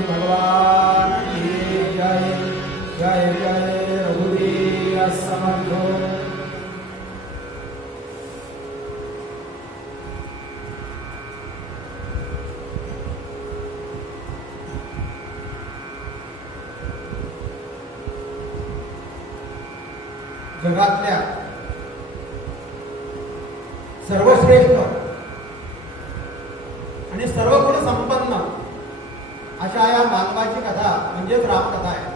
भगवान की जय जय जय रघुवीर समर्थ। जगातल्या सर्वश्रेष्ठ आणि सर्व गुण संपन्न अशा या मानवाची कथा म्हणजेच रामकथा आहे।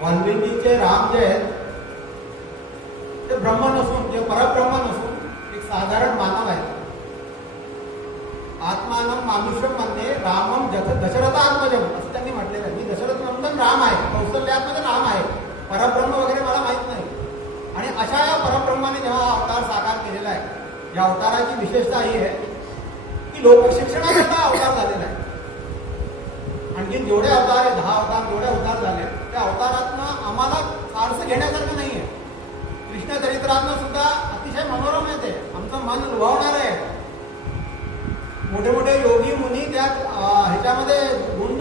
वाल्मिकीचे राम जे आहेत ते ब्रह्म नसून, ते परब्रह्म नसून एक साधारण मानव आहेत। आत्मानं मानुष्यम मध्ये रामम दशरथात्मजम असं त्यांनी म्हटलेलं आहे। मी दशरथ नंदन राम आहे, कौशल्यात्मज राम आहे, परब्रह्म वगैरे मला माहित नाही। आणि अशा या परब्रह्माने जेव्हा अवतार साकार केलेला आहे, या अवताराची विशेषता ही आहे की लोकशिक्षणाचा अवतार झालेला आहे। आणखी जेवढे अवतार आहे, 10 अवतार जेवढे अवतार झाले त्या अवतारातनं आम्हाला फारसं घेण्यासारखं नाही आहे। कृष्ण चरित्रातनं सुद्धा अतिशय मनोरम आहे, ते आमचं मन लुभावणार आहे। मोठे मोठे योगी मुनी त्यात ह्याच्यामध्ये धुंद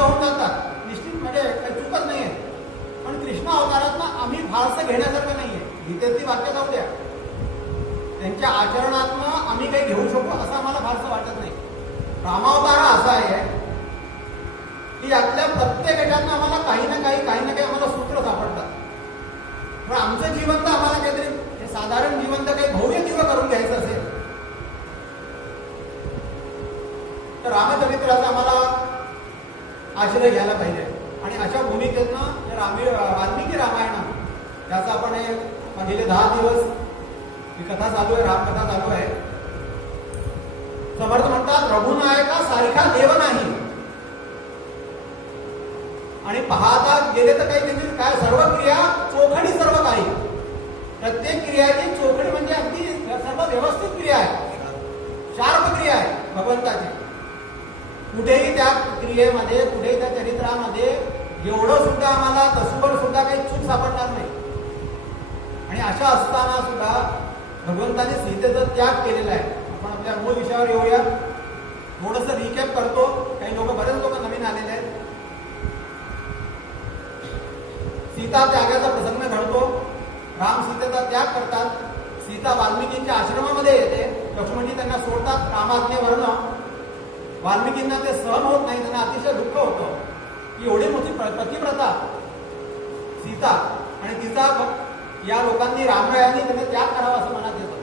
होऊन जातात, निश्चित म्हणजे काही चुकत नाही आहे। पण कृष्ण अवतारातनं आम्ही फारसं घेण्यासारखं नाही आहे। गीतेतली वाक्य जाऊ द्या, त्यांच्या आचरणातनं आम्ही काही घेऊ शकू असं आम्हाला फारसं वाटत नाही। रामावतार असा आहे की यातल्या प्रत्येक ह्याच्यातनं आम्हाला काही ना काही आम्हाला सूत्र सापडतात। पण आमचं जीवन तर आम्हाला काहीतरी साधारण जीवन तर काही भव्य दिव्य करून घ्यायचं असेल तर रामचरित्राचा आम्हाला आश्रय घ्यायला पाहिजे। आणि अशा भूमिकेतनं वाल्मिकी रामायण त्याचा आपण गेले 10 दिवस ही कथा चालू आहे, रामकथा चालू आहे। समर्थ म्हणतात रघुनायका सारखा देव नाही। आणि पाहता गेले तर काही त्यांची काय सर्व क्रिया चोखडी, सर्व काही प्रत्येक क्रियाची चोखडी म्हणजे अगदी सर्व व्यवस्थित क्रिया आहे, शार्प क्रिया आहे भगवंताची। कुठेही त्या क्रियेमध्ये, कुठेही त्या चरित्रामध्ये एवढं सुद्धा आम्हाला तसूवर सुद्धा काही चूक सापडणार नाही। आणि अशा असताना सुद्धा भगवंताने सीतेचा त्याग केलेला आहे। आपण आपल्या मूळ विषयावर येऊया, थोडंसं रिकॅप करतो। काही बरेच लोक नवीन आलेले आहेत। सीता त्यागाचा प्रसंग घडतो, राम सीतेचा त्याग करतात, सीता वाल्मिकींच्या आश्रमामध्ये येते, लक्ष्मणजी त्यांना सोडतात रामाज्ञेवरनं। वाल्मिकींना ते सहन होत नाही, त्यांना अतिशय दुःख होतं की एवढी मोठी पतिव्रता सीता आणि तिचा या लोकांनी रामरायांनी त्यांना त्याग करावा असं मनात येतं।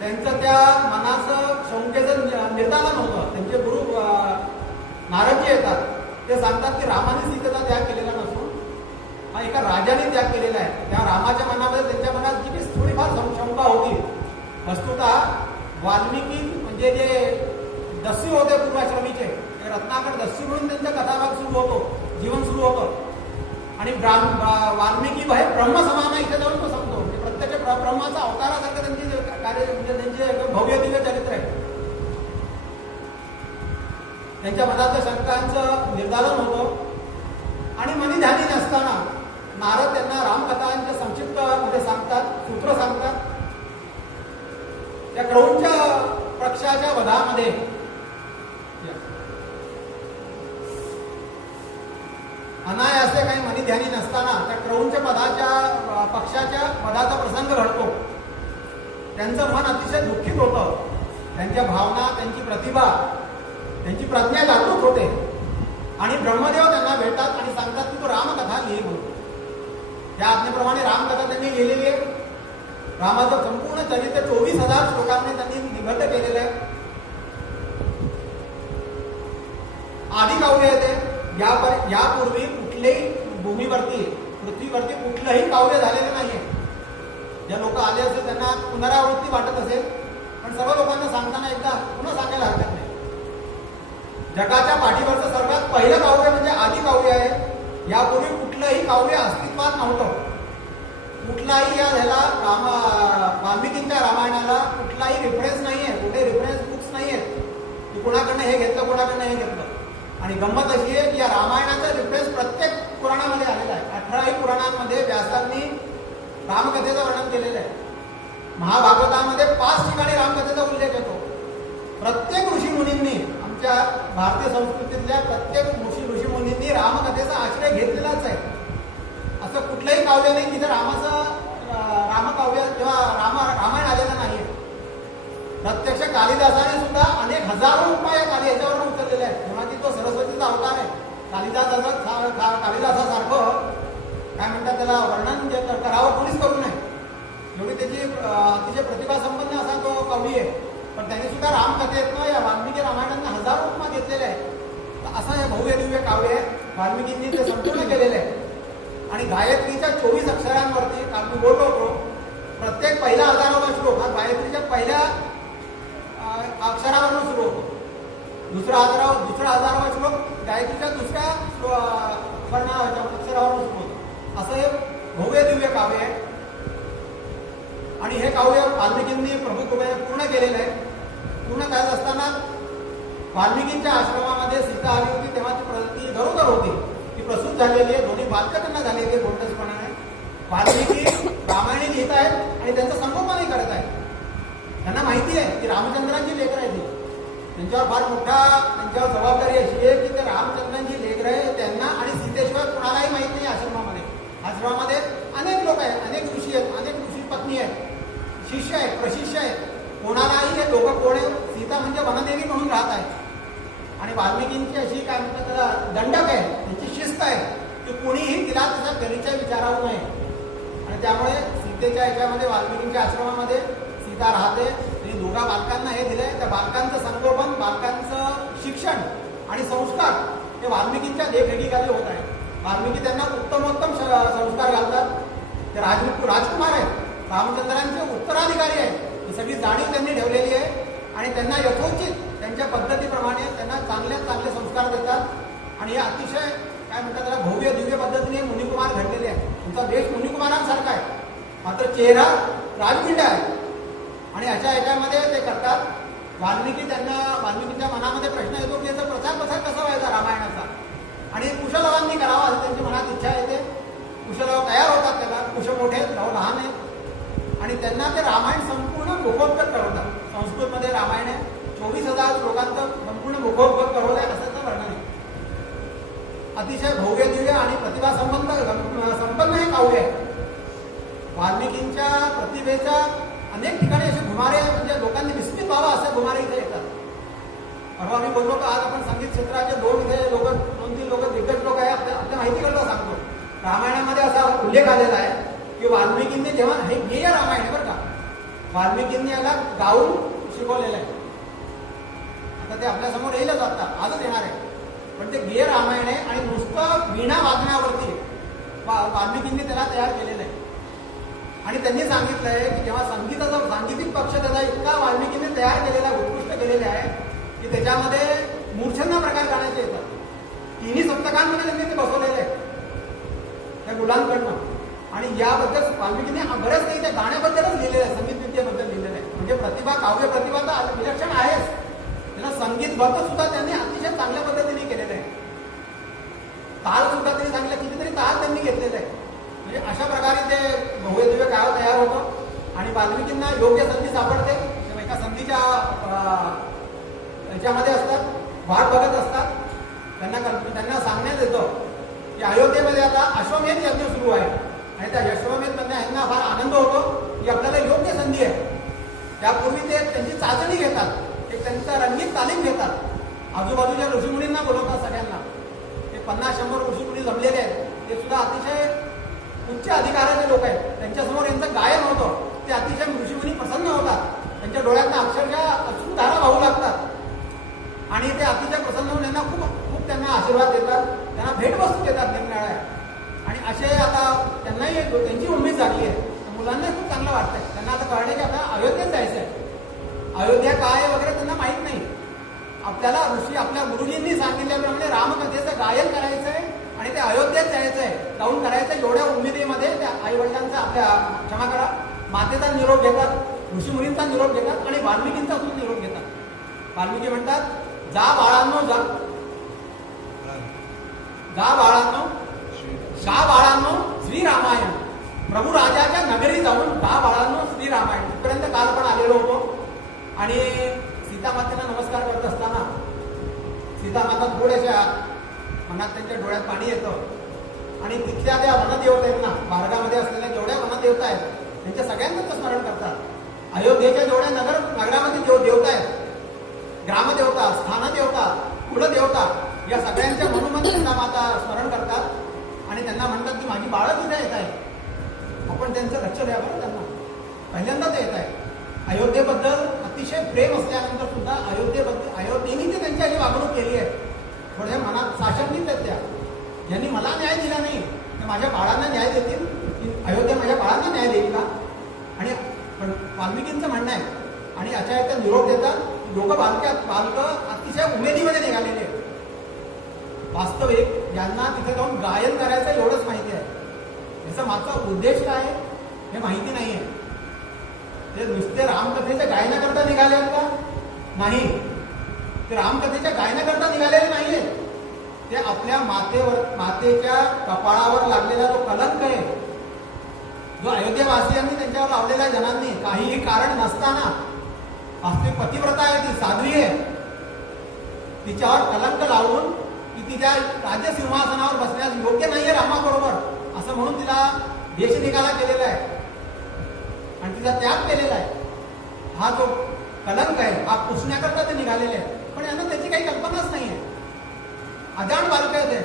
त्यांचं त्या मनाचं शंकेचं निर्धारण होतं। त्यांचे गुरु नारदजी येतात, ते सांगतात की रामाने सीतेचा त्याग केलेला नसून हा एका राजाने त्याग केलेला आहे। त्या रामाच्या मनामध्ये, त्यांच्या मनात जी थोडीफार शंका होती, वस्तुतः वाल्मिकी म्हणजे जे दस्यू होते पूर्वाश्रमीचे, ते रत्नाकर दस्यू म्हणून त्यांचा कथाभाग सुरू होतो, जीवन सुरू होतं। आणि वाल्मिकी ब्रह्म समान इथे जाऊन तो सांगतो, प्रत्यक्ष ब्रह्माचा अवतारासारखं त्यांची कार्य, म्हणजे त्यांचे भव्य दिव्य चरित्र आहे। त्यांच्या मनातल्या शंकांचं निर्धारण होतं। आणि मनी ध्यानी नसताना नारद त्यांना रामकथांच्या संक्षिप्त मध्ये सांगतात, सूत्र सांगतात. त्या क्रौंच पक्षाच्या वधामध्ये अनायासे काही मनीध्यानी नसताना त्या क्रौंच पक्षाच्या वधाचा प्रसंग घडतो. त्यांचं मन अतिशय दुःखित होतं. त्यांच्या भावना, त्यांची प्रतिभा, त्यांची प्रज्ञा जागृत होते आणि ब्रह्मदेव त्यांना भेटतात आणि सांगतात की तू रामकथा लिही म्हणून. त्या आज्ञेप्रमाणे रामकथा त्यांनी लिहिलेली आहे. रामाचं संपूर्ण चरित्र 24,000 श्लोकांनी त्यांनी निबद्ध केलेलं आहे. आदी काव्य आहे ते. यापूर्वी कुठल्याही भूमीवरती, पृथ्वीवरती कुठलंही काव्य झालेलं नाहीये. ज्या लोक आले असेल त्यांना पुनरावृत्ती वाटत असेल, पण सर्व लोकांना सांगताना एकदा पुन्हा सांगायला हरकत नाही. जगाच्या पाठीवरचं सर्वात पहिलं काव्य म्हणजे आदी काव्य आहे. यापूर्वी कुठलंही काव्य अस्तित्वात नव्हतं. कुठलाही ह्याला वाल्मिकींच्या रामायणाला कुठलाही रेफरन्स नाहीये, कुठे रेफरन्स बुक्स नाहीयेत की कोणाकडनं हे घेतलं, कोणाकडनं हे घेतलं. आणि गंमत अशी आहे की या रामायणाचा रेफरन्स प्रत्येक पुराणामध्ये आलेला आहे. 18ही पुराणांमध्ये व्यासांनी रामकथेचं वर्णन केलेलं आहे. महाभागवतामध्ये 5 ठिकाणी रामकथेचा उल्लेख येतो. प्रत्येक ऋषीमुनींनी, आमच्या भारतीय संस्कृतीतल्या प्रत्येक ऋषीमुनींनी रामकथेचा आश्रय घेतलेलाच आहे. असं कुठलंही काव्य नाही तिथे रामकाव्य किंवा रामायण आलेलं नाहीये. प्रत्यक्ष कालिदासाने सुद्धा अनेक हजारो उपाय याच्यावर उचललेले आहेत. जेव्हा की तो सरस्वतीचा अवतार आहे. कालिदासासारखं काय म्हणतात त्याला वर्णन जे करावं कोणीच करू नये, एवढी त्याची अतिशय प्रतिभासंपन्न असा तो कवी आहे. पण त्यांनी सुद्धा रामकथेतनं या वाल्मिकी रामायणांना हजारो उपमा घेतलेल्या आहेत. असं हे भव्य दिव्य काव्य आहे. वाल्मिकींनी ते संपूर्ण केलेलं आहे. आणि गायत्रीच्या 24 अक्षरांवरती काल मी बोललो होतो, प्रत्येक पहिला 1000वा श्लोक हा गायत्रीच्या पहिल्या अक्षरावरून सुरू होतो. दुसरा 1000वा श्लोक गायत्रीच्या दुसऱ्या अक्षरावरून सुरू होतो. असं हे भव्य दिव्य काव्य आहे. आणि हे काव्य वाल्मिकींनी प्रभू कृपेने पूर्ण केलेलं आहे. पूर्ण करत असताना वाल्मिकींच्या आश्रमामध्ये सीता आली होती, तेव्हा ती गरोदर होती. ती प्रसूत झालेली आहे. दोन्ही बालकं झालेली आहे गोंडसपणाने. वाल्मिकी रामायण लिहित आहेत आणि त्यांचं संगोपनही करत आहेत. त्यांना माहिती आहे की रामचंद्रांची लेकरं आहे ती. त्यांच्यावर फार त्यांच्यावर जबाबदारी अशी आहे की ते रामचंद्रांची लेकरं आहे. त्यांना आणि सीतेशिवाय कुणालाही माहित नाही. आश्रमामध्ये अनेक लोक आहेत, अनेक ऋषी आहेत, अनेक ऋषी पत्नी आहेत, शिष्य आहेत, प्रशिष्य आहेत. कोणालाही हे लोक कोण आहे, सीता म्हणजे वनदेवी म्हणून राहत आहे. आणि वाल्मिकींची अशी काय म्हणतात त्याला दंडक आहे, त्यांची शिस्त आहे की कोणीही तिला त्याचा घरीच्या विचारावू नये. आणि त्यामुळे सीतेच्या याच्यामध्ये वाल्मिकींच्या आश्रमामध्ये सीता राहते. त्यांनी दोघा बालकांना हे दिलंय. त्या बालकांचं संगोपन, बालकांचं शिक्षण आणि संस्कार हे वाल्मिकींच्या देखरेखीखाली होत आहे. वाल्मिकी त्यांना उत्तमोत्तम संस्कार घालतात. ते राजकुमार आहेत, रामचंद्रांचे उत्तराधिकारी आहेत. ही सगळी जाणीव त्यांनी ठेवलेली आहे. आणि त्यांना यथोचित त्यांच्या पद्धतीप्रमाणे त्यांना चांगले संस्कार देतात. आणि हे अतिशय काय म्हणतात त्याला भव्य दिव्य पद्धतीने मुनिकुमार घडलेले आहेत. तुमचा देश मुनिकुमारांसारखा आहे, मात्र चेहरा राजपिंड आहे. आणि अशा याच्यामध्ये ते करतात. वाल्मिकींच्या मनामध्ये प्रश्न येतो की याचा प्रचार कसा व्हायचा रामायणाचा. आणि कुशलवांनी करावा असं त्यांची मनात इच्छा येते. कुशलव तयार होतात. त्याला कुश मोठे आहेत, लहान आहेत. आणि त्यांना ते रामायण संपूर्ण मुखोद्गत करवतात. संस्कृतमध्ये रामायण आहे. 24,000 श्लोकांचं संपूर्ण मुखोद्गत करवलं आहे असं वर्णन आहे. अतिशय भव्य दिव्य आणि प्रतिभा संपन्न हे काव्य आहे. वाल्मिकींच्या प्रतिभेच्या अनेक ठिकाणी असे घुमारे म्हणजे लोकांनी विस्मित व्हावं असे घुमारे इथे येतात. परवा मी बोललो तर आज आपण संगीत क्षेत्राचे 2-3 लोक दिग्गज लोक आहे. आपल्या माहितीकडलं सांगतो. रामायणामध्ये असा उल्लेख आलेला आहे की वाल्मिकींनी जेव्हा हे गेय रामायण बरं का, वाल्मिकींनी याला गाऊन शिकवलेलं आहे. आता ते आपल्यासमोर येईलच, आता आजच येणार आहे. पण ते गेय रामायण आहे आणि नुसतं वीणा वाजण्यावरती वाल्मिकींनी त्याला तयार केलेलं आहे. आणि त्यांनी सांगितलंय की जेव्हा सांगीतिक पक्ष त्याचा इतका वाल्मिकींनी तयार केलेला, उत्कृष्ट केलेला आहे की त्याच्यामध्ये मूर्छना प्रकार गाण्याचे येतात. 3 सप्तकांमध्ये त्यांनी ते बसवलेले आहे त्या मुलांकडनं. आणि याबद्दल वाल्मिकींनी बरंच काही त्या गाण्याबद्दलच लिहिलेलं आहे, संगीत विद्येबद्दल लिहिलेलं आहे. म्हणजे प्रतिभा, काव्य प्रतिभा तर विलक्षण आहेच. त्यांना संगीतबद्ध सुद्धा त्यांनी अतिशय चांगल्या पद्धतीने केलेलं आहे. ताल सुद्धा त्यांनी सांगितलं, कितीतरी ताल त्यांनी घेतलेला आहे. म्हणजे अशा वाल्मिकींना योग्य संधी सापडते. तेव्हा एका संधीच्या याच्यामध्ये असतात, वाट बघत असतात. त्यांना सांगण्यात येतं की अयोध्येमध्ये आता अश्वमेध यज्ञ सुरू आहे आणि त्या अश्वमेध यांना फार आनंद होतो की आपल्याला योग्य संधी आहे. त्यापूर्वी ते त्यांची चाचणी घेतात, एक त्यांचा रंगीत तालीम घेतात. आजूबाजूच्या ऋषीमुनींना बोलवतात सगळ्यांना. ते 50-100 ऋषीमुनी जमलेले आहेत. ते सुद्धा अतिशय उच्च अधिकाराचे लोक आहेत. त्यांच्यासमोर यांचं गायन होतं. ते अतिशय ऋषीमुनी प्रसन्न होतात. त्यांच्या डोळ्यांना अक्षरशः अश्रुधारा वाहू लागतात आणि ते अतिशय प्रसन्न होऊन यांना खूप खूप त्यांना आशीर्वाद देतात, त्यांना भेटवस्तू देतात निरनिराळ्या. आणि असे आता त्यांनाही त्यांची उमेद झाली आहे. मुलांनाही खूप चांगलं वाटतंय. त्यांना आता कळलं की आपल्याला अयोध्येत जायचं आहे. अयोध्या काय वगैरे त्यांना माहीत नाही. आपल्याला ऋषी आपल्या गुरुजींनी सांगितल्याप्रमाणे रामकथेचं गायन करायचं आहे आणि ते अयोध्येत जायचं आहे, जाऊन करायचं. एवढ्या उमेदीमध्ये त्या आई वडिलांचा, आपल्या क्षमा करा, मातेचा निरोप घेतात, ऋषीमुनींचा निरोप घेतात आणि वाल्मिकींचा सुद्धा निरोप घेतात. वाल्मिकी म्हणतात, जा बाळांनो, जा बाळांनो, गा बाळांनो श्रीरामायण. प्रभू राजाच्या नगरी जाऊन गा बाळांनो श्रीरामायण. इथपर्यंत काल पण आलेलो होतो. आणि सीतामातेला नमस्कार करत असताना सीतामाता थोड्याशा मनात त्यांच्या डोळ्यात पाणी येतं आणि तिथल्या त्या वनदेवतांना, मार्गामध्ये असलेल्या जेवढ्या वनदेवता आहेत त्यांच्या सगळ्यांचं ते स्मरण करतात. अयोध्येच्या जेवढ्या नगरामध्ये देवता आहेत, ग्रामदेवता, स्थानदेवता, कुलदेवता, या सगळ्यांच्या मनोमन सीतामाता स्मरण करतात आणि त्यांना म्हणतात की माझी बाळं तिथे येत आहे, आपण त्यांचं लक्ष द्या बरं. त्यांना पहिल्यांदाच येत आहे. अयोध्येबद्दल अतिशय प्रेम असल्यानंतर सुद्धा अयोध्येने ते त्यांची अशी वागणूक केली आहे. थोड्या मनात साशंकित आहेत त्या. ज्यांनी मला न्याय दिला नाही ते माझ्या बाळांना न्याय देतील, अयोध्या माझ्या बाळांना न्याय देईल का? आणि वाल्मिकींचं म्हणणं आहे. आणि अचानक निरोप देतात. लोक बालक अतिशय उमेदीमध्ये निघालेले आहेत. वास्तविक यांना तिथे जाऊन गायन करायचं एवढंच माहिती आहे. याचा मागचा उद्देश काय हे माहिती नाही आहे. ते नुसते रामकथेच्या गायनाकरता निघाले आहेत का? नाही. ते रामकथेच्या गायनाकरता निघालेले नाहीये. ते आपल्या मातेच्या कपाळावर लागलेला जो कलंक आहे, जो अयोध्येवासियांनी त्यांच्यावर लावलेल्या जनांनी काहीही कारण नसताना, वास्तविक पतिव्रता आहे, ती साध्वी आहे, तिच्यावर कलंक लावून की तिच्या राज्यसिंहासनावर बसण्यास योग्य नाहीये रामाबरोबर असं म्हणून तिला देशनिकाला केलेला आहे आणि तिचा त्याग केलेला आहे. हा जो कलंक आहे हा पुसण्याकरता ते निघालेले आहे. पण यांना त्याची काही कल्पनाच नाही आहे. अजाण बालक आहे ते.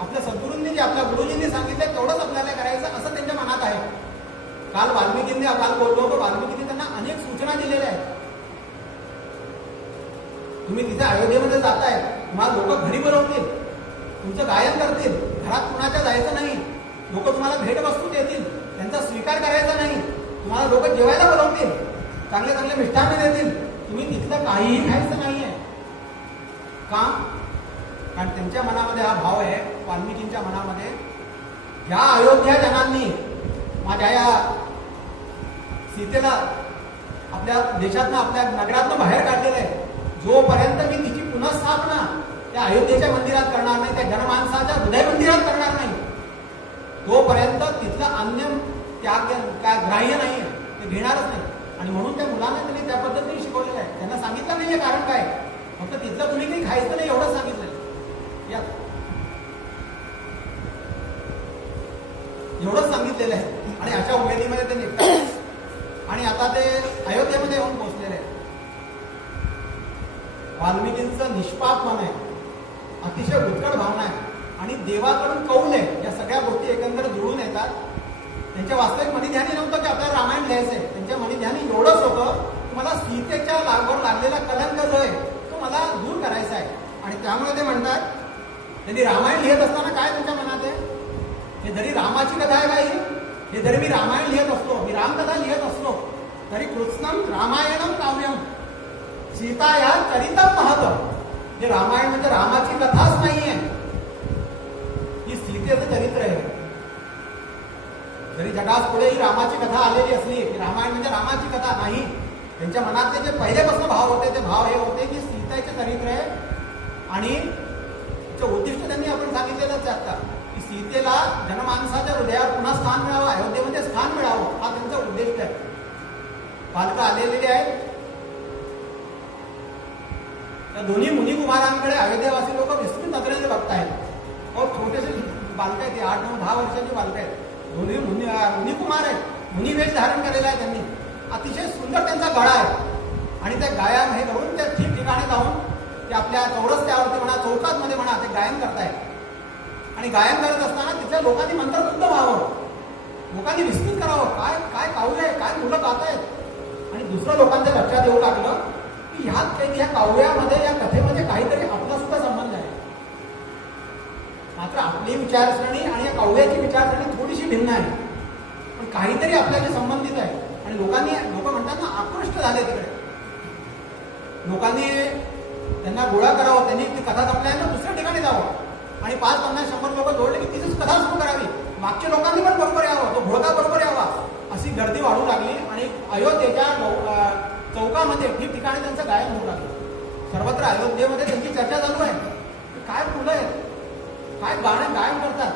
आपल्या सद्गुरूंनी जे, आपल्या गुरुजींनी सांगितलं तेवढंच आपल्याला करायचं असं त्यांच्या मनात आहे. काल बोललो होतो, वाल्मिकींनी त्यांना अनेक सूचना दिलेल्या आहेत. तुम्ही तिथे अयोध्येमध्ये जाताय, तुम्हाला लोक घरी बोलवतील, तुमचं गायन करतील, घरात कुणाच्या जायचं नाही, लोक तुम्हाला भेटवस्तू देतील, त्यांचा स्वीकार करायचा नाही, तुम्हाला लोक जेवायला बोलवतील, चांगले चांगले मिष्ठान्न देतील, तुम्ही तिथलं काहीही खायचं नाहीये. का? कारण त्यांच्या मनामध्ये हा भाव आहे, वाल्मिकींच्या मनामध्ये, या अयोध्या जनांनी माझ्या या सीतेला आपल्या देशातनं, आपल्या नगरातनं बाहेर काढलेलं आहे. जोपर्यंत मी तिची पुनःस्थापना त्या अयोध्येच्या मंदिरात करणार नाही, त्या जनमानसाच्या हृदय मंदिरात करणार नाही, तोपर्यंत तिथलं अन्य त्याग काय ग्राह्य नाहीये, ते घेणारच नाही. आणि म्हणून त्या मुलांना त्यांनी त्या पद्धतीने शिकवलेलं आहे. त्यांना सांगितलं नाहीये कारण काय, फक्त तिथलं तुम्ही काही खायचं नाही एवढंच सांगितलं. एवढंच सांगितलेलं आहे. आणि अशा उमेदीमध्ये ते निघतात आणि आता ते अयोध्येमध्ये येऊन पोहोचलेले आहेत. वाल्मिकींचं निष्पाप मन आहे, अतिशय उत्कट भावना आहे आणि देवाकडून कौल आहे. या सगळ्या गोष्टी एकंदर जुळून येतात. त्यांच्या वास्तविक मनीध्यानी नव्हतं की आपल्याला रामायण लिहायचंय. त्यांच्या मनीध्यानी एवढंच होतं की मला सीतेच्या लागवर लागलेला कलंक जो आहे तो मला दूर करायचा आहे. आणि त्यामुळे ते म्हणतात, त्यांनी रामायण लिहित असताना काय त्यांच्या मनात आहे, हे जरी रामाची कथा आहे बाई, हे जरी मी रामायण लिहित असलो, मी रामकथा लिहित असलो, तरी कृष्णम रामायणम काव्यम सीता या चरितम महत्व. जे रामायण म्हणजे रामाची कथाच नाहीये, ही सीतेचं चरित्र आहे. जरी जगास पुढे ही रामाची कथा आलेली असली, की रामायण म्हणजे रामाची कथा नाही, त्यांच्या मनातले जे पहिल्यापासून भाव होते ते भाव हे होते की सीतेचे चरित्र आहे. आणि उद्दिष्ट त्यांनी आपण सांगितलेलंच आता की सीतेला जनमानसाच्या हृदयावर पुन्हा स्थान मिळावं, अयोध्येमध्ये स्थान मिळावं, हा त्यांचा उद्दिष्ट आहे. बालकं आलेली आहेत. त्या दोन्ही मुनी कुमारांकडे अयोध्यावासी लोक विस्तृत नजरेने बघतायत. छोटेसे बालक आहेत, 8-9-10 वर्षाची बालकं आहेत. दोन्ही मुनिकुमार आहेत. मुनिवेश धारण केलेला आहे त्यांनी. अतिशय सुंदर त्यांचा गळा आहे. आणि त्या गायन हे करून त्या ठिकठिकाणी जाऊन ते आपल्या चौरस्त्यावरती म्हणा, चौकातमध्ये म्हणा, ते गायन करतायत. आणि गायन करत असताना तिथल्या लोकांनी मंत्रमुग्ध व्हावं, लोकांनी विस्तृत करावं, काय काय काव्य आहे, काय मुलं गात आहेत. आणि दुसरं लोकांच्या लक्षात येऊ लागलं की ह्या काव्यामध्ये, या कथेमध्ये काहीतरी आपला सुद्धा संबंध आहे. मात्र आपली विचारसरणी आणि या काव्याची विचारसरणी थोडीशी भिन्न आहे, पण काहीतरी आपल्याशी संबंधित आहे. आणि लोक म्हणतात ना, आकृष्ट झाले तिकडे. लोकांनी त्यांना गोळा करावं, त्यांनी ती कथा संपल्यानंतर दुसऱ्या ठिकाणी जावं आणि 5-50-100 लोक जोडले की तिचीच कथा सुरू करावी. मागच्या लोकांनी पण बरोबर यावं, तो घोडका बरोबर यावा, अशी गर्दी वाढू लागली. आणि अयोध्येच्या चौकामध्ये ठिकठिकाणी त्यांचं गायन होऊ लागलं. सर्वत्र अयोध्येमध्ये त्यांची चर्चा चालू आहे. काय मुलं आहेत, काय गायन करतात.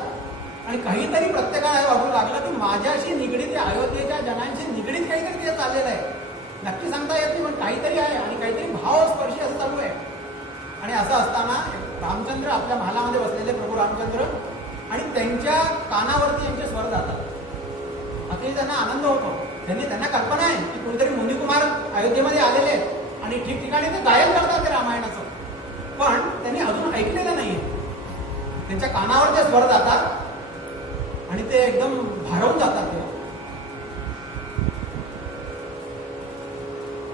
आणि काहीतरी प्रत्येकाला हे वाटू लागलं की माझ्याशी निगडीत, अयोध्येच्या जनांशी निगडीत काहीतरी ते चाललेलं आहे. नक्की सांगता येत नाही, पण काहीतरी आहे आणि काहीतरी भावस्पर्शी असं चालू आहे. आणि असं असताना रामचंद्र आपल्या महालामध्ये बसलेले प्रभू रामचंद्र, आणि त्यांच्या कानावरती यांचे स्वर जातात. अतिशय त्यांना आनंद होतो. त्यांना कल्पना आहे की कोणीतरी मुनिकुमार अयोध्येमध्ये आलेले आहेत आणि ठिकठिकाणी ते गायन करतात ते रामायणाचं, पण त्यांनी अजून ऐकलेलं नाहीये. त्यांच्या कानावर ते स्वर जातात आणि ते एकदम भारावून जातात. तेव्हा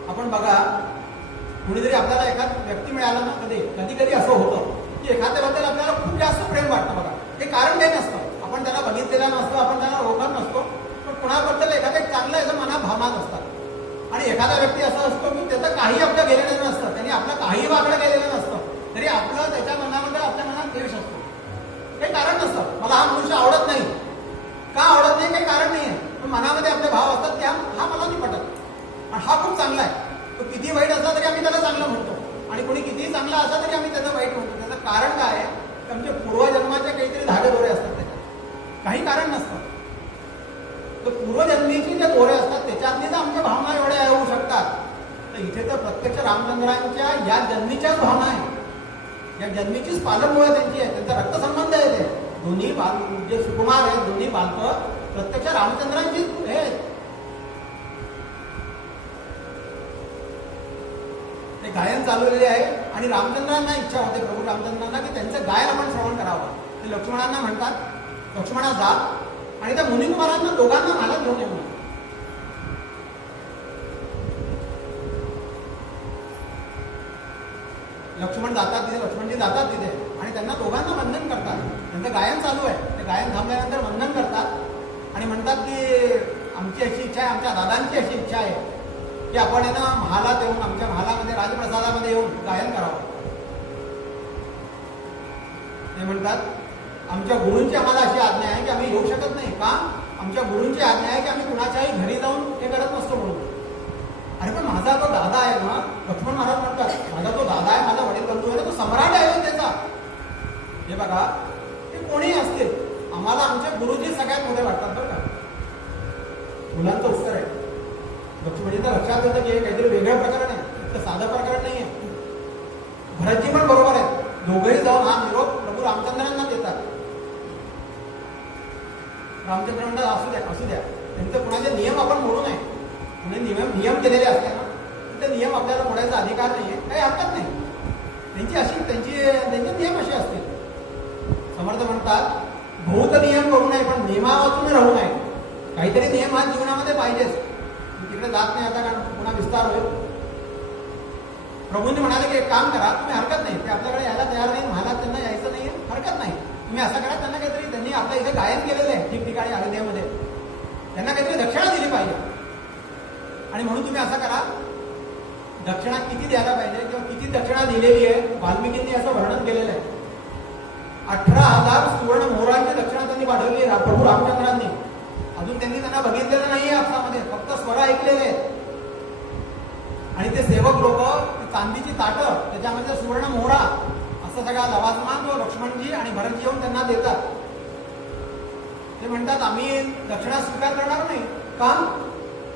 आपण बघा, कुणीतरी आपल्याला एखाद व्यक्ती मिळाला ना, कधी कधी असं होतं की एखाद्याबद्दल आपल्याला खूप जास्त प्रेम वाटतं. बघा, ते कारण काही नसतं, आपण त्याला बघितलेला नसतो, आपण त्याला ओळखत नसतो, पण कुणाबद्दल एखादं एक चांगलं याचं मनात भावनात असतात. आणि एखादा व्यक्ती असा असतो की त्याचं काही आपलं गेलेलं नसतं, त्यांनी आपलं काही वाकडं गेलेलं नसतं, तरी आपलं त्याच्या मनामध्ये, आपल्या मनात द्वेष असतो. काही कारण नसतं. मला हा मनुष्य आवडत नाही. का आवडत नाही, काही कारण नाही आहे, पण मनामध्ये आपले भाव असतात. हा मला नाही पटत, आणि हा खूप चांगला आहे. तो किती वाईट असला तरी आम्ही त्याला चांगलं म्हणतो, आणि कोणी कितीही चांगला असला तरी आम्ही त्याचं वाईट म्हणतो. त्याचं कारण काय आहे, आमच्या पूर्वजन्माचे काहीतरी धागेदोरे असतात त्याच्यात, काही कारण नसतं. तर पूर्वजन्मीचे जे दोरे असतात त्याच्यातली जर आमच्या भावना एवढ्या येऊ शकतात, तर इथे तर प्रत्यक्ष रामचंद्रांच्या या जन्मीच्याच भावना आहे, या जन्मीचीच पालनमुळे त्यांची आहे, त्यांचा रक्तसंबंध आहे. ते दोन्ही जे सुकुमार आहेत, दोन्ही बालकं प्रत्यक्ष रामचंद्रांची हे ते गायन चालवलेले आहे. आणि रामचंद्रांना इच्छा होते, प्रभू रामचंद्रांना, की त्यांचं गायन आपण श्रवण करावं. ते लक्ष्मणांना म्हणतात, लक्ष्मणा जा आणि त्या मुनिकुमारांना दोघांना मला घेऊन येऊ. लक्ष्मण जातात तिथे, लक्ष्मणजी जातात तिथे आणि त्यांना दोघांना वंदन करतात. त्यांचं गायन चालू आहे. ते गायन थांबल्यानंतर वंदन करतात आणि म्हणतात की आमची अशी इच्छा आहे, आमच्या दादांची अशी इच्छा आहे की आपण महालात येऊन, आमच्या महालामध्ये, राजप्रसादामध्ये येऊन गायन करावं. ते म्हणतात आमच्या गुरूंची आम्हाला अशी आज्ञा आहे की आम्ही येऊ शकत नाही. का? आमच्या गुरूंची आज्ञा आहे की आम्ही कुणाच्याही घरी जाऊन हे करत नसतो म्हणून. अरे पण माझा तो दादा आहे ना, लक्ष्मण महाराज म्हणतात, माझा तो दादा आहे, माझा वडील बंधू आहे, तो सम्राट आहे त्याचा. हे बघा, ते कोणीही असतील, आम्हाला आमचे गुरुजी सगळ्यात मोठे वाटतात बरं का. मुलांचं उत्तर आहे. लक्ष्मणजींच्या लक्षात येतं की हे काहीतरी वेगळं प्रकरण आहे, इतकं साधं प्रकरण नाही आहे. भरतजी पण बरोबर आहे. दोघंही जाऊन हा निरोप प्रभू रामचंद्रांना देतात. रामचंद्र म्हणतात असू द्या, असू द्या, त्यांचे कुणाचे नियम आपण मोडू नये. कुणी नियम केलेले असते ना, ते नियम आपल्याला मोडायचा अधिकार नाही आहे, काही हरकत नाही. त्यांचे नियम असे असतील. समर्थ म्हणतात बहुत नियम करू नये, पण नियमावाचून राहू नये. काहीतरी नियम हा जीवनामध्ये पाहिजेच. तिकडे जात नाही आता, कारण पुन्हा विस्तार होईल. प्रभूंनी म्हणाले की एक काम करा, तुम्ही हरकत नाही, ते आपल्याकडे यायला तयार नाही, महालात त्यांना यायचं नाही, हरकत नाही. तुम्ही असं करा, त्यांना काहीतरी, त्यांनी आपल्या इथे गायन केलेलं आहे ठिकठिकाणी अयोध्येमध्ये, त्यांना काहीतरी दक्षिणा दिली पाहिजे. आणि म्हणून तुम्ही असं करा, दक्षिणा किती द्यायला पाहिजे किंवा किती दक्षिणा दिलेली आहे, वाल्मिकींनी असं वर्णन केलेलं आहे. 18,000 सुवर्ण मोहरांची दक्षिणा त्यांनी पाठवली आहे प्रभू रामचंद्रांनी. अजून त्यांनी त्यांना बघितलेलं नाहीये आपसामध्ये, फक्त स्वर ऐकलेले आहेत. आणि ते सेवक लोक चांदीची ताटं, त्याच्यामध्ये सुवर्ण मोहरा, असं सगळा लवाजमान तो लक्ष्मणजी आणि भरतजी येऊन त्यांना देतात. ते म्हणतात आम्ही दक्षिणा स्वीकार करणार नाही. का?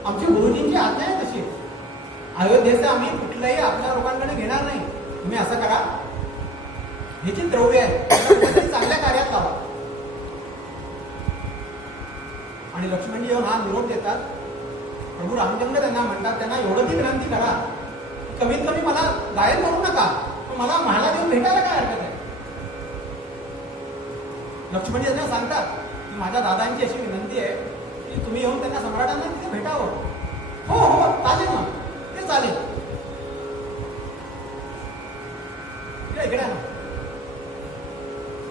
आमची गुरुजींची आज्ञा आहे तशी. अयोध्येचं आम्ही कुठलंही आपल्या लोकांकडे घेणार नाही. तुम्ही असं करा, हे जे द्रव्य आहे त्याला कुठेतरी चांगल्या कार्यात लावा. आणि लक्ष्मणजी येऊन हा निरोप देतात. प्रभू रामचंद्र त्यांना म्हणतात, त्यांना एवढं ती विनंती करा, कमीत कमी मला गायन करू नका, पण मला महालात येऊन भेटायला काय हरकत आहे. लक्ष्मणजी त्यांना सांगतात की माझ्या दादांची अशी विनंती आहे की तुम्ही येऊन त्यांना सम्राटांना तिथे भेटावं. हो हो चालेल ना, ते चालेल. इकडे ना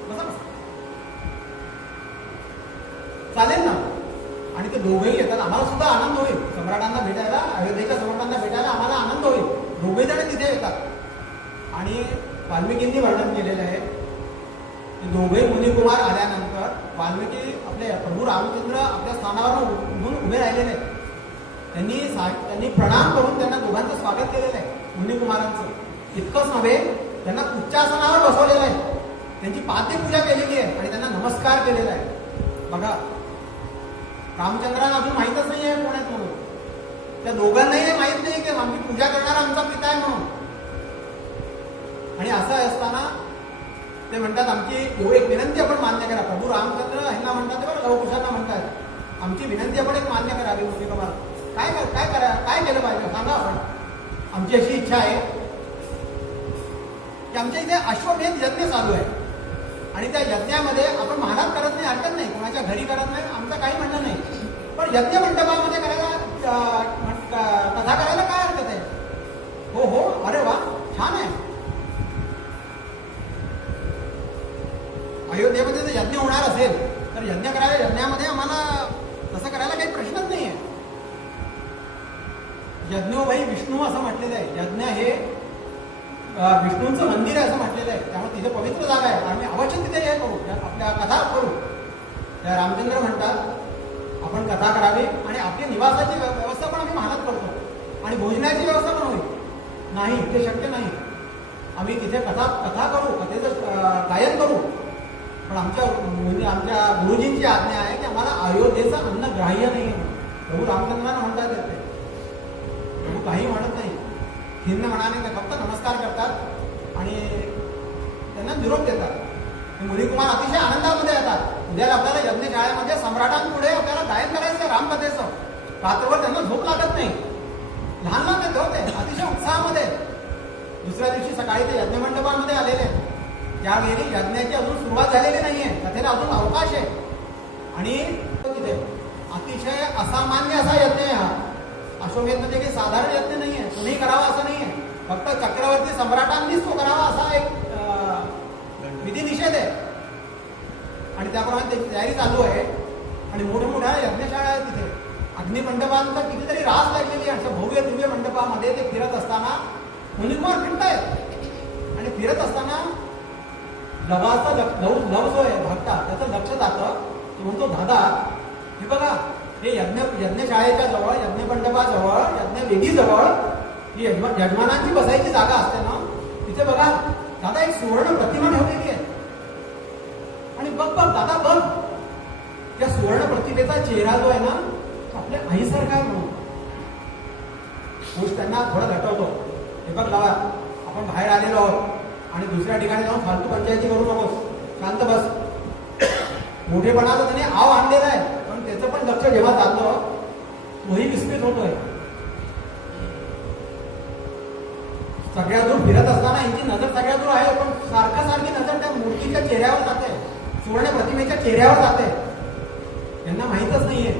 बसा बसा, चालेल ना. आणि ते दोघेही येतात. आम्हाला सुद्धा आनंद होईल सम्राटांना भेटायला, अयोध्येच्या सम्राटांना भेटायला आम्हाला आनंद होईल. दोघे जण तिथे येतात. आणि वाल्मिकींनी वर्णन केलेलं आहे की दोघे मुनिकुमार आल्यानंतर वाल्मिकी आपले प्रभू रामचंद्र आपल्या स्थानावर उभे राहिलेले आहेत. त्यांनी प्रणाम करून त्यांना दोघांचं स्वागत केलेलं आहे. मुनिकुमारांचं इतकंच नव्हे, त्यांना उच्चासनावर बसवलेलं आहे, त्यांची पाद्यपूजा केलेली आहे आणि त्यांना नमस्कार केलेला आहे. बघा, रामचंद्रांना अजून माहीतच नाही आहे कोण आहेत म्हणून. त्या दोघांनाही हे माहीत नाही की आमची पूजा करणारा आमचा पिता आहे म्हणून. आणि असं असताना ते म्हणतात, आमची एक विनंती आपण मान्य करा. प्रभू रामचंद्र ह्यांना म्हणतात, बरं लवकुशांना म्हणतात, आमची विनंती आपण एक मान्य करावी. मुनिकुमार काय केलं पाहिजे सांगा आपण. आमची अशी इच्छा आहे की आमच्या इथे अश्वमेध यज्ञ चालू आहे आणि त्या यज्ञामध्ये आपण महालात करत नाही, हरकत नाही, कोणाच्या घरी करत नाही, आमचं काही म्हणणं नाही, पण यज्ञ मंडपामध्ये करायला कथा करायला काय हरकत आहे. हो हो, अरे वा, छान आहे. अयोध्येमध्ये जर यज्ञ होणार असेल तर यज्ञ करायला, यज्ञामध्ये आम्हाला तसं करायला काही प्रश्नच नाही आहे. यज्ञो भाई विष्णू असं म्हटलेलं आहे. यज्ञ हे विष्णूंचं मंदिर आहे असं म्हटलेलं आहे. त्यामुळे तिथे पवित्र जागा आहे. आम्ही अवश्य तिथे हे करू, आपल्या कथा करू. त्या रामचंद्र म्हणतात आपण कथा करावी आणि आपली निवासाची व्यवस्था पण आम्ही महालात करतो आणि भोजनाची व्यवस्था पण होईल. नाही, ते शक्य नाही. आम्ही तिथे कथा करू, कथेचं गायन करू, पण आमच्या गुरुजींची आज्ञा आहे की आम्हाला अयोध्येचं अन्न ग्राह्य नाही आहे. प्रभू रामचंद्रांना म्हणतात येते, प्रभू काही म्हणत नाही, खिन्न म्हणाने नाही, फक्त नमस्कार करतात आणि त्यांना निरोप देतात. मुनिकुमार अतिशय आनंदामध्ये येतात. उद्याला आपल्याला यज्ञशाळेमध्ये सम्राटांपुढे आपल्याला गायन करायचं आहे रामकथेचं. रात्रभर त्यांना झोप लागत नाही. लहान लहान ते होते अतिशय उत्साहामध्ये. दुसऱ्या दिवशी सकाळी ते यज्ञमंडपामध्ये आलेले. त्यावेळी यज्ञाची अजून सुरुवात झालेली नाहीये, कथेला अजून अवकाश आहे. आणि तिथे अतिशय असामान्य असा यज्ञ आहे हा. अश्वमेध म्हणजे काही साधारण यज्ञ नाहीये, कोणीही करावा असं नाहीये. फक्त चक्रवर्ती सम्राटांनीच तो करावा असा एक विधी निषेध आहे. आणि त्याप्रमाणे त्याची तयारी चालू आहे. आणि मोठमोठ्या यज्ञशाळा आहेत तिथे. अग्निमंडपांचा कितीतरी रास लागलेली आहे. असं भव्य दिव्य मंडपामध्ये ते फिरत असताना मुनिकुमार फिरतायत आणि फिरत असताना लवाचा लव जो आहे भक्ता त्याचं लक्ष जातं. तो म्हणतो, दादा हे बघा, हे यज्ञशाळेच्या जवळ, यज्ञमंडपाजवळ, यज्ञवेदीजवळ ही यजमानांची बसायची जागा असते ना, तिथे बघा दादा एक सुवर्ण प्रतिमा ठेवलेली आहे. आणि बघ दादा बघ, त्या सुवर्ण प्रतिमेचा चेहरा जो आहे ना, आपल्या आईसारखा आहे म्हणून. पुरुष त्यांना थोडा लटवतो. हे बघ लावा, आपण बाहेर आलेलो आहोत आणि दुसऱ्या ठिकाणी जाऊन फालतू पंचायती करू नकोस, शांत बस. मोठेपणाचं त्याने आव आणलेला आहे, पण त्याचं पण लक्ष जेव्हा जातं तोही विस्मित होतोय. सगळ्या दूर फिरत असताना यांची नजर सगळ्या दूर आहे, पण सारखी नजर त्या मूर्तीच्या चेहऱ्यावर जाते, सुवर्ण प्रतिमेच्या चेहऱ्यावर जाते. त्यांना माहीतच नाहीये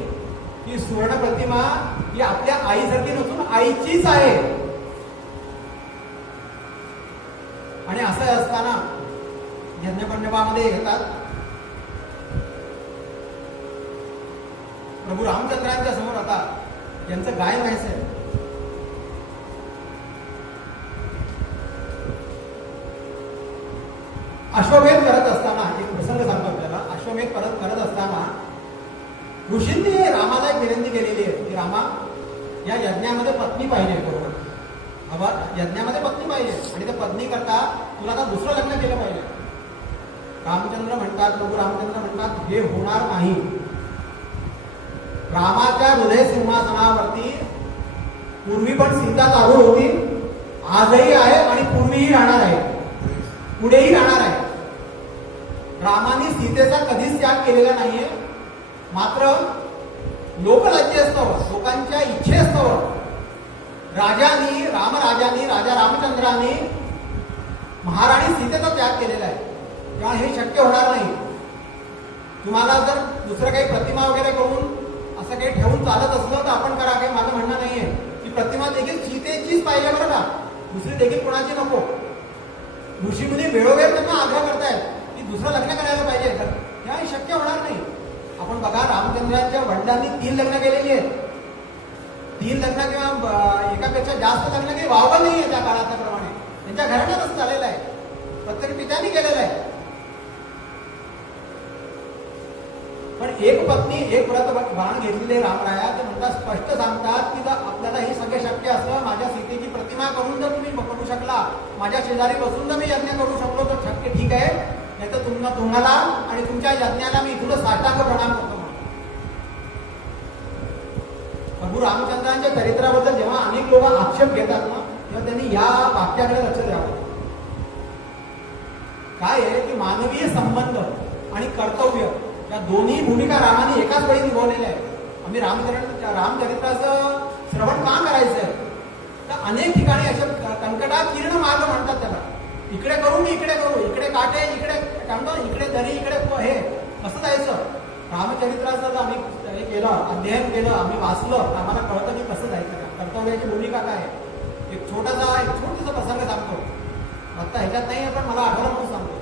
की सुवर्ण प्रतिमा ही आपल्या आईसारखी नसून आईचीच आहे. आणि असं असताना यज्ञमंडपामध्ये येतात. प्रभू रामचंद्रांच्या समोर आता यांचं गायन व्हायचंय. अश्वमेध करत असताना एक प्रसंग सांगतो आपल्याला. अश्वमेध करत असताना ऋषींनी रामाला एक विनंती केलेली आहे की रामा, या यज्ञामध्ये पत्नी पाहिजे. बरोबर, हवा यज्ञामध्ये पत्नी पाहिजे आणि त्या पत्नी करता तुला आता दुसरं लग्न केलं पाहिजे. रामचंद्र म्हणतात, प्रभू रामचंद्र म्हणतात, हे होणार नाही. रामाच्या हृदय सिंहासनावरती पूर्वी पण सीता तारूढ होती, आजही आहे आणि पूर्वीही राहणार आहे, पुढेही राहणार आहे. रामाने सीतेचा कधीच त्याग केलेला नाहीये. मात्र लोकलाज्यस्तव, लोकांच्या इच्छेस्तव राजांनी, रामराजांनी, राजा रामचंद्रांनी महाराणी सीतेचा त्याग केलेला आहे. तेव्हा हे शक्य होणार नाही. तुम्हाला जर दुसरं काही प्रतिमा वगैरे करून असं काही ठेवून चालत असलं तर आपण करा, काही माझं म्हणणं नाहीये. की प्रतिमा देखील सीतेचीच पाहिजे बरं का, दुसरी देखील कोणाची नको. ऋषीमुनी वेळोवेळ त्यांना आग्रह करतायत की दुसरं लग्न करायला पाहिजे, तर तेव्हा हे शक्य होणार नाही. आपण बघा, रामचंद्रांच्या वडिलांनी 3 लग्न केलेली आहेत. 3 लग्न किंवा एकापेक्षा जास्त लग्न काही वावं नाही आहे त्या काळाप्रमाणे. त्यांच्या घराण्यातच झालेलं आहे, प्रत्येक पित्याने केलेलं आहे. पण एक पत्नी एक व्रत बाण घेतलेले रामराया ते म्हणतात, स्पष्ट सांगतात की जर आपल्याला हे सगळे शक्य असलं, माझ्या सीतेची प्रतिमा करून जर तुम्ही करू शकला, माझ्या शेजारी बसून जर मी यज्ञ करू शकलो तर शक्य, ठीक आहे. नाही तर तुम्हाला आणि तुमच्या यज्ञाला मी इथून साष्टांग प्रणाम करतो. प्रभू रामचंद्रांच्या चरित्राबद्दल जेव्हा अनेक लोक आक्षेप घेतात ना, तेव्हा त्यांनी या वाक्याकडे लक्ष द्यावं. काय आहे की मानवीय संबंध आणि कर्तव्य या दोन्ही भूमिका रामाने एकाच वेळी निभावलेल्या आहेत. आम्ही रामचरित्राचं श्रवण का करायचंय, तर अनेक ठिकाणी अशा कंकटाकीर्ण मार्ग म्हणतात त्याला. इकडे करू मी इकडे करू, इकडे काटे इकडे कांडो, इकडे दरी इकडे हे कसं जायचं. रामचरित्राचं आम्ही हे केलं, अध्ययन केलं, आम्ही वाचलं, आम्हाला कळतं की कसं जायचं, कर्तव्याची भूमिका काय आहे. एक छोटासा प्रसंग सांगतो. आता ह्याच्यात नाही पण मला आठवलं म्हणून सांगतो.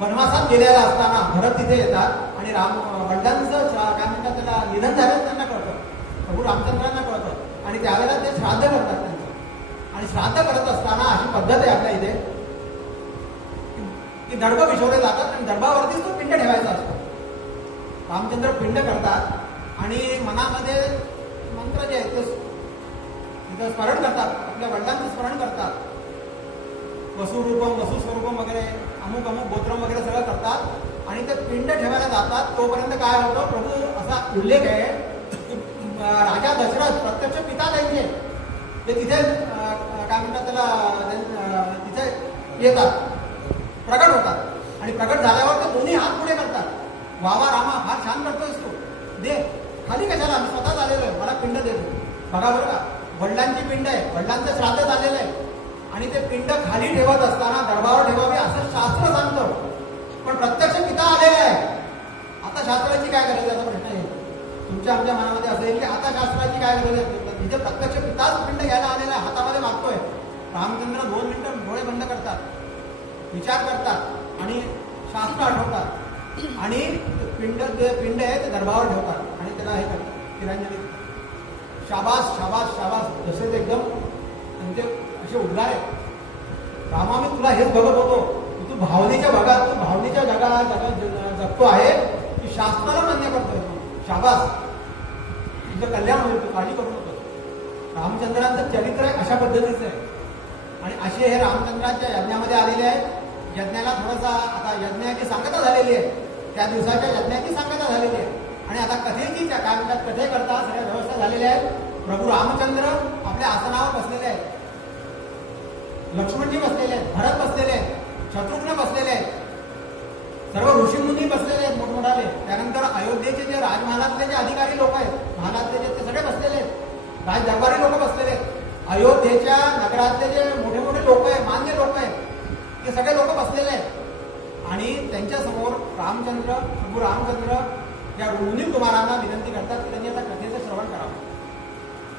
वनवासात गेलेला असताना भरत तिथे येतात आणि वडिलांचं काय म्हणतात त्याला निधन झालं त्यांना कळतं, प्रभू रामचंद्रांना कळतं आणि त्यावेळेला ते श्राद्ध करतात त्यांचं. आणि श्राद्ध करत असताना अशी पद्धत आहे आपल्या इथे की दडबं विझवले जातात आणि दडबावरतीच तो पिंड ठेवायचा असतो. रामचंद्र पिंड करतात आणि मनामध्ये मंत्र जे आहेत ते तिथं स्मरण करतात, आपल्या वडिलांचं स्मरण करतात. वसुरूपम वसुस्वरूपम वगैरे अमुक अमुक गोत्रम वगैरे सगळं करतात आणि ते पिंड ठेवायला जातात. तोपर्यंत काय होतं, प्रभू असा उल्लेख आहे राजा दशरथ प्रत्यक्ष पिता त्यांचे ते तिथे काय म्हणतात त्याला तिथे येतात, प्रकट होतात आणि प्रकट झाल्यावर ते दोन्ही हात पुढे करतात. वावा रामा, फार छान करतोयस तू, दे खाली कशाला, मी स्वतः झालेलो आहे, मला पिंड देतो. बघा बरं का, वडिलांची पिंड आहे, वडिलांचं श्राद्ध झालेलं आहे आणि ते पिंड खाली ठेवत असताना दरबावर ठेवावे असं शास्त्र सांगतं. पण प्रत्यक्ष पिता आलेला आहे. आता शास्त्राची काय गरज आहे असा प्रश्न येईल तुमच्या आमच्या मनामध्ये असेल की आता शास्त्राची काय गरज आहे. तिथे प्रत्यक्ष पिताच पिंड घ्यायला आलेला आहे, हातामध्ये मागतोय. रामचंद्र 2 मिनिटं डोळे बंद करतात, विचार करतात आणि शास्त्र आठवतात आणि पिंड आहे ते दरबावर ठेवतात आणि त्याला हे करतात, तिरंजली. शाबास शाबास शाबास, जसे ते एकदम म्हणजे असे उद्गार आहेत. रामा, मी तुला हेच बघत होतो की तू भावनेच्या भागात, तू भावनेच्या जगात जगतो आहे की शास्त्राला मान्य करतोय. शाबास, तुझं कल्याण होईल, तू काळजी करू नको. रामचंद्रांचं चरित्र अशा पद्धतीचं आहे आणि असे हे रामचंद्रांच्या यज्ञामध्ये आलेले आहेत. यज्ञाला थोडासा आता यज्ञाची सांगता झालेली आहे, त्या दिवसाच्या यज्ञाची सांगता झालेली आहे आणि आता कथेची काय म्हणतात कथे करता सगळ्या व्यवस्था झालेल्या आहेत. प्रभू रामचंद्र आपल्या आसनावर बसलेले आहेत, लक्ष्मणजी बसलेले आहेत, भरत बसलेले आहेत, शत्रुघ्न बसलेले आहेत, सर्व ऋषीमुनी बसलेले आहेत मोठमोठाले. त्यानंतर अयोध्येचे जे राजमहालातले जे अधिकारी लोक आहेत, महालातले जे ते सगळे बसलेले आहेत, राज दरबारी लोक बसलेले आहेत. अयोध्येच्या नगरातले जे मोठे मोठे लोक आहेत, मान्य लोक आहेत, ते सगळे लोक बसलेले आहेत आणि त्यांच्या समोर रामचंद्र, प्रभू रामचंद्र या मुनी कुमारांना विनंती करतात की त्यांनी आता कथेचं श्रवण करावं.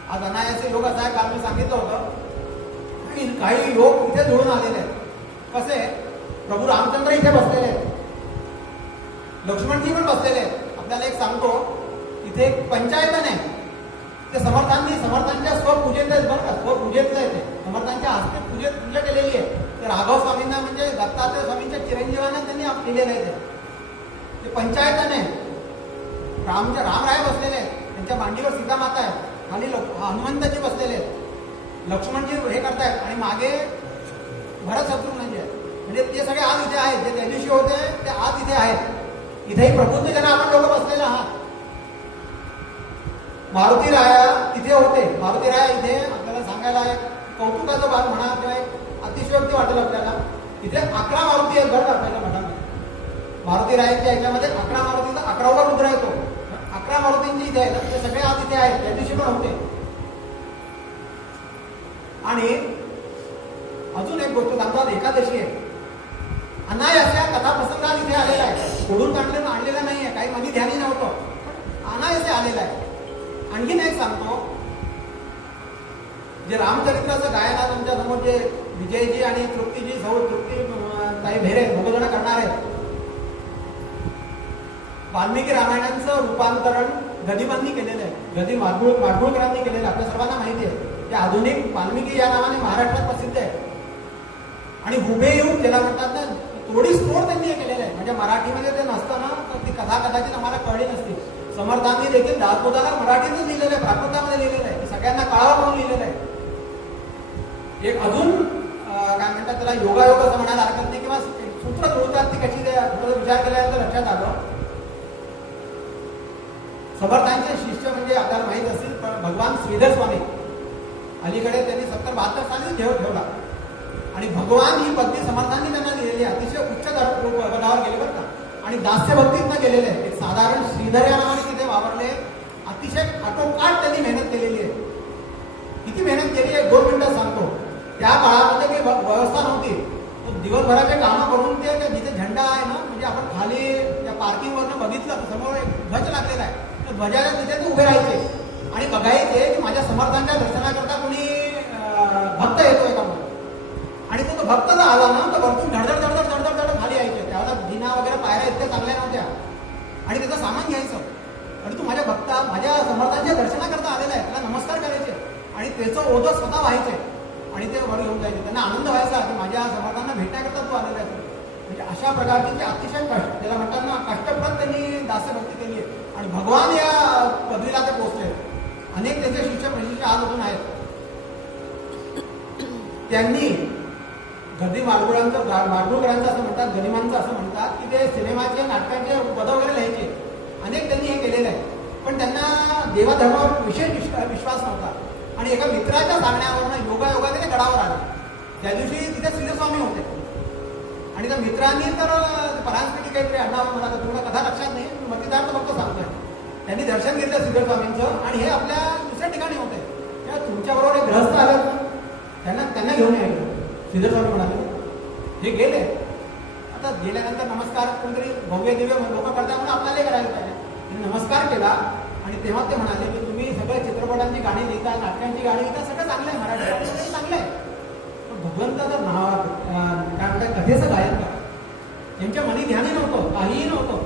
आज अनायासे लोक असं आहे, काल मी सांगितलं होतं की काही लोक इथे जुळून आलेले आहेत. कसे, प्रभू रामचंद्र इथे बसलेले आहेत, लक्ष्मणजी पण बसलेले आहेत. आपल्याला एक सांगतो, इथे एक पंचायतन आहे, ते समर्थांच्या स्वपूजेत आहेत बरं का, स्वपूजेतलं आहे ते, समर्थांच्या हस्ते पूजा केलेली आहे. ते राघव स्वामींना म्हणजे दत्तात्रय स्वामींच्या चिरंजीवांना त्यांनी लिहिलेलं आहे. ते पंचायतन आहे. रामराय बसलेले आहेत, त्यांच्या मांडीवर सीतामाता आहे, खाली हनुमंतजी बसलेले आहेत, लक्ष्मणजी हे करतायत आणि मागे भरत शत्रुघ्नजी आहे. म्हणजे ते सगळे आज इथे आहेत, जे त्या दिवशी होते ते आज इथे आहेत. इथेही प्रभूंचे जण आपण लोक बसलेले आहात. मारुती राया तिथे होते. मारुती राय इथे आपल्याला सांगायला एक कौतुकाचं भाग म्हणा किंवा एक अतिशयोक्ती वाटेल आपल्याला. इथे 11 मारुती आहेत घड आपल्याला मठामध्ये. मारुती रायांच्या याच्यामध्ये 11 मारुतीचा 11वा रुद्र येतो. 11 मारुतींची इथे आहेत, ते सगळे आज इथे आहेत, त्या दिवशी पण होते. आणि अजून एक गोष्ट सांगतात, एकादशी आहे. अनायास या कथाप्रसंगात इथे आलेला आहे, सोडून आणलेला नाहीये, काही मनी ध्यानी नव्हतं, अनायासे आलेला आहे. आणखीन एक सांगतो, जे रामचरित्राचं गायन आज तुमच्या समोर जे विजयजी आणि तृप्तीजी तृप्ती काही भेरे दोघ जण करणार आहेत. वाल्मिकी रामायणाचं रूपांतरण गदिमांनी केलेलं आहे, गदी माडगुळकरांनी केलेलं आहे. आपल्या सर्वांना माहिती आहे, ते आधुनिक वाल्मिकी या नावाने महाराष्ट्रात प्रसिद्ध आहे. आणि हुबेहूब ज्याला म्हणतात ना, थोडीच तोड त्यांनी हे केलेलं आहे. म्हणजे मराठीमध्ये ते नसतं ना, तर ती कथा कदाचित आम्हाला कळली नसती. समर्थांनी देखील दासबोधाला मराठीतच लिहिलेलं आहे, प्राकृतामध्ये लिहिलेलं आहे, ते सगळ्यांना कळावं म्हणून लिहिलेलं आहे. एक अजून काय म्हणतात त्याला, योगायोग असं म्हणायला हरकत नाही, किंवा सूत्र जुळतात ती कशी, थोडं विचार केल्यानंतर लक्षात आलं. समर्थांचे शिष्य म्हणजे आपल्याला माहित असतील, भगवान श्रीधर स्वामी. अलीकडे त्यांनी 70-72 साली ठेवला. आणि भगवान ही पदवी समर्थांनी त्यांना दिलेली आहे. अतिशय उच्च पदावर गेले बरं का. आणि दास्य भक्तीतनं गेलेले आहे. एक साधारण श्रीधर या नावाने तिथे वावरले. अतिशय आटोकाट त्यांनी मेहनत केलेली आहे. किती मेहनत केली आहे 2 मिनिटं सांगतो. त्या काळामध्ये काही व्यवस्था नव्हती. दिवसभराचे कामं करून ते जिथे झेंडा आहे ना, म्हणजे आपण खाली त्या पार्किंगवरनं बघितलं, समोर एक ध्वज लागलेला आहे, तर ध्वजाला तिथे ते उभे राहायचे आणि बघायचे की माझ्या समर्थांच्या दर्शनाकरता कोणी भक्त येतोय का म्हणून. आणि तो भक्त जर आला ना, तर वरतून धडधड धडधड धडधड धडधड खाली यायचे. त्यावेळेला जिना वगैरे पायऱ्या इतक्या चांगल्या नव्हत्या. आणि त्याचं सामान घ्यायचं, आणि तू माझ्या समर्थांच्या दर्शनाकरता आलेला आहे, त्याला नमस्कार करायचे आणि त्याचं ओझं स्वतः व्हायचे आणि ते वर घेऊन जायचे. त्यांना आनंद व्हायचा की माझ्या समर्थांना भेटण्याकरता तू आलेला आहे. म्हणजे अशा प्रकारची अतिशय कष्ट, त्याला म्हणतात ना, कष्टप्रद त्यांनी दास्यभक्ती केली आहे. आणि भगवान या पदवीला ते पोहोचले. अनेक त्यांचे शिष्य प्रशिष्य आज अजून आहेत. त्यांनी गदी माडगुळकरांचं असं म्हणतात, गदिमांचं असं म्हणतात की ते सिनेमाचे नाटकांचे पद वगैरे लिहायचे. अनेक त्यांनी हे केलेलं आहे. पण त्यांना देवाधर्मावर विशेष विश्वास नव्हता. आणि एका मित्राच्या सांगण्यावरनं योगायोगाने ते गडावर आले. त्या दिवशी तिथे श्रीधरस्वामी होते. आणि त्या मित्रांनी तर परांजपैकी काहीतरी आडनाव, मला तर थोडं कथा लक्षात नाही, मतिदार्थ फक्त सांगतोय. त्यांनी दर्शन घेतलं श्रीधरस्वामींचं. आणि हे आपल्या दुसऱ्या ठिकाणी होते. तेव्हा तुमच्याबरोबर एक गृहस्थ आले ना, त्यांना घेऊन यायचं. श्रीधरस्वामी म्हणाले, हे गेले. आता गेल्यानंतर नमस्कार कोणतरी भव्य दिव्य लोक करता म्हणून आपल्याला करायला पाहिजे. त्यांनी नमस्कार केला. आणि तेव्हा ते म्हणाले की तुम्ही सगळ्या चित्रपटांची गाणी लिहिता, नाटकांची गाणी लिहिता, सगळं चांगलं आहे, मराठी चांगलं आहे, पण भगवंताचं नाव काय म्हणतात कथेचं गायन करा. त्यांच्या मनी ध्यानी नव्हतं, काहीही नव्हतं.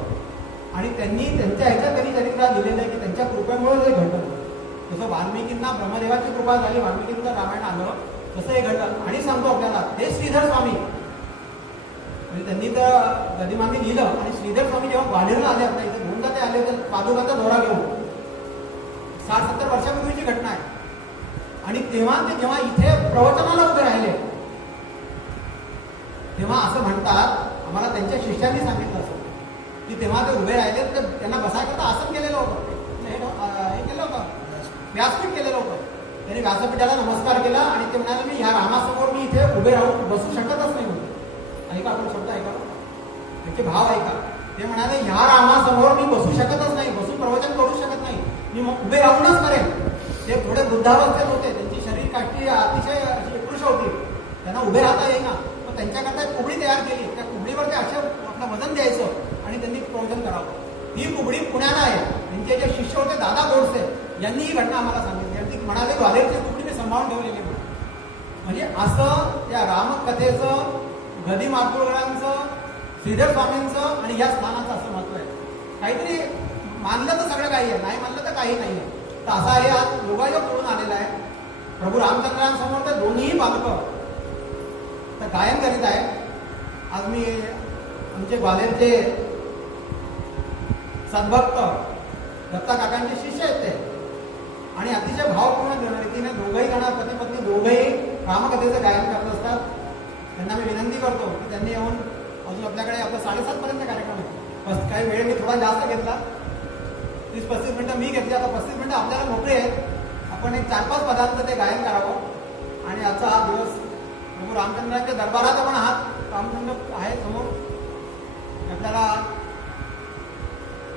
आणि त्यांनी त्यांच्या ह्याच्यात त्यांनी चरित्रात लिहिलेलं आहे की त्यांच्या कृपेमुळे हे घडलं. जसं वाल्मिकींना ब्रह्मदेवाची कृपा झाली, वाल्मिकींचं रामायण आलं, तसं हे घडलं. आणि सांगतो आपल्याला, ते श्रीधर स्वामी म्हणजे त्यांनी तर गदिमांनी लिहिलं. आणि श्रीधर स्वामी जेव्हा ग्वाल्हेरला आले, आपल्या इथे 2दा ते आले होते पादुकाचा दौरा घेऊन, 60-70 वर्षापूर्वीची घटना आहे. आणि तेव्हा ते जेव्हा इथे प्रवचनाला उभे राहिले, तेव्हा असं म्हणतात, आम्हाला त्यांच्या शिष्यांनी सांगितलं असं की तेव्हा ते उभे राहिले, तर त्यांना बसायचं आसन केलेलं होतं, हे केलं होतं, व्यासपीठ केलेलं होतं. त्यांनी व्यासपीठाला नमस्कार केला आणि ते म्हणाले, मी ह्या रामासमोर मी इथे उभे राहून बसू शकतच नाही म्हणून. ऐका, आपण शब्द ऐका, त्याचे भाव ऐका. ते म्हणाले, ह्या रामासमोर मी बसू शकतच नाही, बसून प्रवचन करू शकत नाही, मी मग उभे राहूनच करेन. ते थोडे वृद्धावस्थेत होते, त्यांची शरीर काष्टी अतिशय अशी एकृष होती, त्यांना उभे राहता येईना. मग त्यांच्याकरता एक कुबडी तयार केली. त्या कुबडीवर ते असे आपलं वजन द्यायचं आणि त्यांनी प्रवचन करावं. ही कुबडी पुण्याला आहे. त्यांचे जे शिष्य होते दादा गोडसे यांनी ही घटना आम्हाला सांगितली. आणि ती म्हणाले, ग्वाल्हेरची कुबडी मी सांभाळून ठेवलेली. म्हणजे असं त्या रामकथेचं, गदी माडगुळकरांचं, श्रीधर स्वामींचं आणि या स्थानाचं असं महत्व आहे. काहीतरी मानलं तर सगळं काही आहे, नाही मानलं तर काही नाही आहे. तर असा हे आज योगायोग करून आलेला आहे. प्रभू रामचंद्रांसमोर तर दोन्हीही बालकं तर गायन करीत आहे. आज मी आमचे ग्वाल्हेरचे सद्भक्त दत्ता काकांचे शिष्य आहेत ते, आणि अतिशय भावपूर्ण रीतीने दोघंही जण, पती पत्नी दोघंही रामकथेचं गायन करत असतात. त्यांना मी विनंती करतो की त्यांनी येऊन, अजून आपल्याकडे आपला 7:30 पर्यंत कार्यक्रम आहे. काही वेळ मी थोडा जास्त घेतला, 30-35 मिनिटं मी घेतली. आता 35 मिनिटं आपल्याला मोकळे आहेत. आपण एक 4-5 पदांचं ते गायन करावं आणि आजचा हा दिवस प्रभू रामचंद्रांच्या दरबारात आपण आहात. रामचंद्र आहे समोर. आपल्याला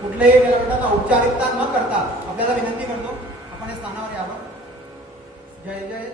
कुठलेही औपचारिकता न करता आपल्याला विनंती करतो आपण या स्थानावर यावं. जय जय